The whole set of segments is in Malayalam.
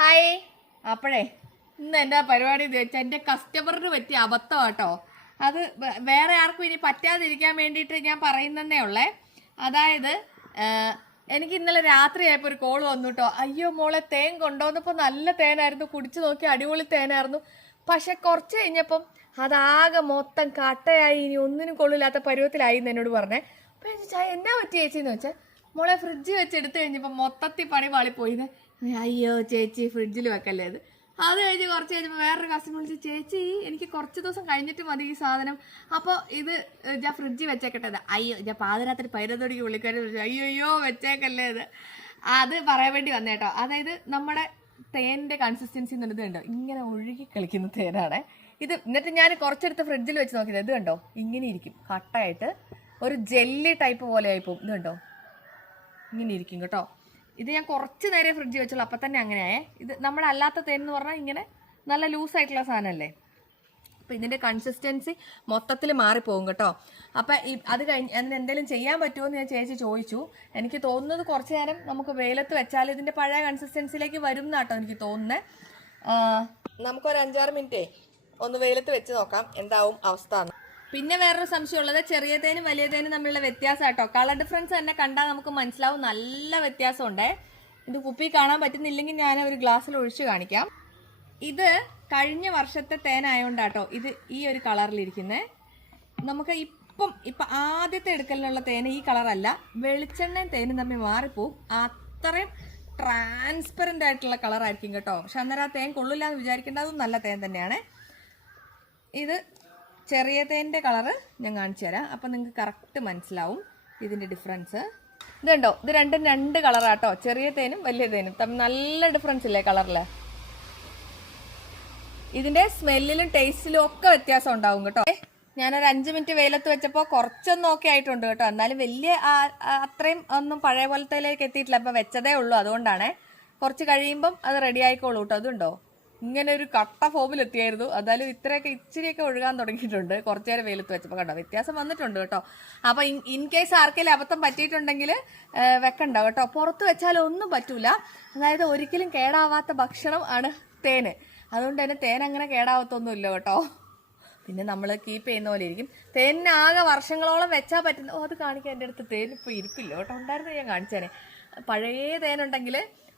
ഹായ്. അപ്പോഴേ ഇന്ന് എൻ്റെ പരിപാടി എന്ന് വെച്ചാൽ എൻ്റെ കസ്റ്റമറിന് പറ്റിയ അബദ്ധം കേട്ടോ. അത് വേറെ ആർക്കും ഇനി പറ്റാതിരിക്കാൻ വേണ്ടിയിട്ട് ഞാൻ പറയുന്നതേ ഉള്ളേ. അതായത് എനിക്ക് ഇന്നലെ രാത്രിയായപ്പോൾ ഒരു കോൾ വന്നു കേട്ടോ. അയ്യോ മോളെ, തേൻ കൊണ്ടുവന്നപ്പോൾ നല്ല തേനായിരുന്നു, കുടിച്ചു നോക്കി അടിപൊളി തേനായിരുന്നു. പക്ഷെ കുറച്ച് കഴിഞ്ഞപ്പം അതാകെ മൊത്തം കട്ടയായി, ഇനി ഒന്നിനും കൊള്ളില്ലാത്ത പരുവത്തിലായി എന്ന് എന്നോട് പറഞ്ഞേ. അപ്പം എന്നാ പറ്റി ചേച്ചിന്ന് വെച്ചാൽ, മോളെ ഫ്രിഡ്ജ് വെച്ച് എടുത്തു കഴിഞ്ഞപ്പോൾ മൊത്തത്തിൽ പണി പാളിപ്പോയിന്ന്. അയ്യോ ചേച്ചി ഫ്രിഡ്ജിൽ വെക്കല്ലേ അത്. അത് കഴിഞ്ഞ് കുറച്ച് കഴിഞ്ഞപ്പോൾ വേറൊരു കസ്റ്റമർ വിളിച്ച്, ചേച്ചി എനിക്ക് കുറച്ച് ദിവസം കഴിഞ്ഞിട്ട് മതി ഈ സാധനം, അപ്പോൾ ഇത് ഞാൻ ഫ്രിഡ്ജിൽ വെച്ചേക്കട്ടെ. അയ്യോ, ഞാൻ പാതിരാത്രി പൈരത്തോടിക്ക് വിളിക്കാനും അയ്യോ വെച്ചേക്കല്ലേ ഇത്. അത് പറയാൻ വേണ്ടി വന്നേട്ടോ. അതായത് നമ്മുടെ തേനിൻ്റെ കൺസിസ്റ്റൻസി എന്നുള്ളത് കണ്ടോ, ഇങ്ങനെ ഒഴുകി കളിക്കുന്ന തേനാണ് ഇത്. എന്നിട്ട് ഞാൻ കുറച്ചെടുത്ത് ഫ്രിഡ്ജിൽ വെച്ച് നോക്കിയത്, ഇത് കണ്ടോ ഇങ്ങനെ ഇരിക്കും, കട്ടയായിട്ട് ഒരു ജെല്ലി ടൈപ്പ് പോലെ ആയിപ്പോവും. ഇത് കണ്ടോ ഇങ്ങനെ ഇരിക്കും കേട്ടോ. ഇത് ഞാൻ കുറച്ച് നേരം ഫ്രിഡ്ജിൽ വെച്ചുള്ളൂ, അപ്പം തന്നെ അങ്ങനെയായേ. ഇത് നമ്മുടെ അല്ലാത്ത തേൻ എന്ന് പറഞ്ഞാൽ ഇങ്ങനെ നല്ല ലൂസായിട്ടുള്ള സാധനമല്ലേ. അപ്പം ഇതിൻ്റെ കൺസിസ്റ്റൻസി മൊത്തത്തിൽ മാറിപ്പോകും കേട്ടോ. അപ്പം അത് കഴിഞ്ഞ് അതിന് എന്തെങ്കിലും ചെയ്യാൻ പറ്റുമോ എന്ന് ഞാൻ ചേച്ചി ചോദിച്ചു. എനിക്ക് തോന്നുന്നത് കുറച്ച് നേരം നമുക്ക് വെയിലത്ത് വെച്ചാൽ ഇതിൻ്റെ പഴയ കൺസിസ്റ്റൻസിയിലേക്ക് വരും എന്നാട്ടോ എനിക്ക് തോന്നുന്നത്. നമുക്കൊരു 5-6 മിനിറ്റേ ഒന്ന് വെയിലത്ത് വെച്ച് നോക്കാം എന്താവും അവസ്ഥ. പിന്നെ വേറൊരു സംശയമുള്ളത്, ചെറിയ തേനും വലിയ തേനും തമ്മിലുള്ള വ്യത്യാസം കേട്ടോ. കളർ ഡിഫറൻസ് തന്നെ കണ്ടാൽ നമുക്ക് മനസ്സിലാവും, നല്ല വ്യത്യാസമുണ്ടേ. ഇത് കുപ്പി കാണാൻ പറ്റുന്നില്ലെങ്കിൽ ഞാൻ ഒരു ഗ്ലാസ്സിൽ ഒഴിച്ച് കാണിക്കാം. ഇത് കഴിഞ്ഞ വർഷത്തെ തേനായോണ്ടാട്ടോ ഇത് ഈ ഒരു കളറിലിരിക്കുന്നത്. നമുക്ക് ഇപ്പം ആദ്യത്തെ എടുക്കലിനുള്ള തേന് ഈ കളറല്ല, വെളിച്ചെണ്ണയും തേനും തമ്മിൽ മാറിപ്പോവും. അത്രയും ട്രാൻസ്പെറൻ്റ് ആയിട്ടുള്ള കളറായിരിക്കും കേട്ടോ. പക്ഷെ അന്നേരം ആ തേൻ കൊള്ളില്ല എന്ന് വിചാരിക്കേണ്ട, അതും നല്ല തേൻ തന്നെയാണ്. ഇത് ചെറിയ തേൻ്റെ കളറ് ഞാൻ കാണിച്ചു തരാം, അപ്പം നിങ്ങൾക്ക് കറക്റ്റ് മനസ്സിലാവും ഇതിൻ്റെ ഡിഫറൻസ്. ഇതുണ്ടോ, ഇത് രണ്ടും രണ്ട് കളറാട്ടോ, ചെറിയ തേനും വലിയ തേനും തമ്മിൽ നല്ല ഡിഫറൻസ് ഇല്ലേ കളറിൽ. ഇതിൻ്റെ സ്മെല്ലിലും ടേസ്റ്റിലും ഒക്കെ വ്യത്യാസം ഉണ്ടാവും കേട്ടോ. ഞാനൊരു 5 മിനിറ്റ് വെയിലത്ത് വെച്ചപ്പോൾ കുറച്ചൊന്നും ഓക്കെ ആയിട്ടുണ്ട് കേട്ടോ. എന്നാലും വലിയ അത്രയും ഒന്നും പഴയ പോലത്തേലേക്ക് എത്തിയിട്ടില്ല, അപ്പം വെച്ചതേ ഉള്ളൂ, അതുകൊണ്ടാണ്. കുറച്ച് കഴിയുമ്പം അത് റെഡി ആയിക്കോളൂ കേട്ടോ. അതുണ്ടോ ഇങ്ങനെ ഒരു കട്ട ഫോമിൽ എത്തിയായിരുന്നു, അതായാലും ഇത്രയൊക്കെ ഇച്ചിരിയൊക്കെ ഒഴുകാൻ തുടങ്ങിയിട്ടുണ്ട് കുറച്ചു നേരം വെയിലത്ത് വെച്ചപ്പോൾ. കണ്ടോ വ്യത്യാസം വന്നിട്ടുണ്ട് കേട്ടോ. അപ്പം ഇൻ കേസ് ആർക്കെങ്കിലും അബദ്ധം പറ്റിയിട്ടുണ്ടെങ്കിൽ വെക്കണ്ട കേട്ടോ. പുറത്ത് വെച്ചാലും ഒന്നും പറ്റൂല. അതായത് ഒരിക്കലും കേടാവാത്ത ഭക്ഷണം ആണ് തേന്, അതുകൊണ്ട് തന്നെ തേൻ അങ്ങനെ കേടാവത്തൊന്നുമില്ല കേട്ടോ. പിന്നെ നമ്മൾ കീപ്പ് ചെയ്യുന്ന പോലെ ഇരിക്കും. തേനിന് ആകെ വർഷങ്ങളോളം വെച്ചാൽ പറ്റുന്ന, അത് കാണിക്കാൻ എൻ്റെ അടുത്ത് തേൻ ഇപ്പോൾ ഇരിപ്പില്ല കേട്ടോ. ഉണ്ടായിരുന്നു ഞാൻ കാണിച്ചേനെ. പഴയ തേനുണ്ടെങ്കിൽ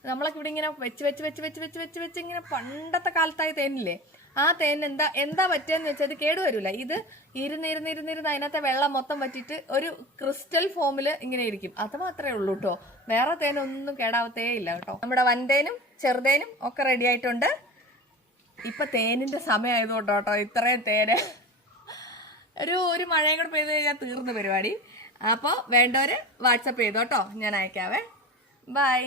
നമ്മളൊക്കെ ഇവിടെ ഇങ്ങനെ വെച്ച് വെച്ച് വെച്ച് വെച്ച് വെച്ച് വെച്ച് വെച്ച് ഇങ്ങനെ പണ്ടത്തെ കാലത്തായി തേനില്ലേ, ആ തേൻ എന്താ പറ്റുകയെന്ന് വെച്ചാൽ ഇത് കേടുവരില്ല. ഇത് ഇരുന്നിരുന്നിരുന്നിരുന്ന് അതിനകത്തെ വെള്ളം മൊത്തം പറ്റിയിട്ട് ഒരു ക്രിസ്റ്റൽ ഫോമിൽ ഇങ്ങനെ ഇരിക്കും. അത് മാത്രമേ ഉള്ളൂ കേട്ടോ. വേറെ തേനൊന്നും കേടാവത്തേ ഇല്ല കേട്ടോ. നമ്മുടെ വൻതേനും ചെറുതേനും ഒക്കെ റെഡി ആയിട്ടുണ്ട്. ഇപ്പം തേനിൻ്റെ സമയമായതുകൊണ്ടോ കേട്ടോ ഇത്രയും തേന്. ഒരു മഴയും കൂടെ പെയ്ത് കഴിഞ്ഞാൽ തീർന്ന പരിപാടി. അപ്പോൾ വേണ്ടവർ വാട്സപ്പ് ചെയ്തോട്ടോ, ഞാൻ അയക്കാവേ. ബൈ.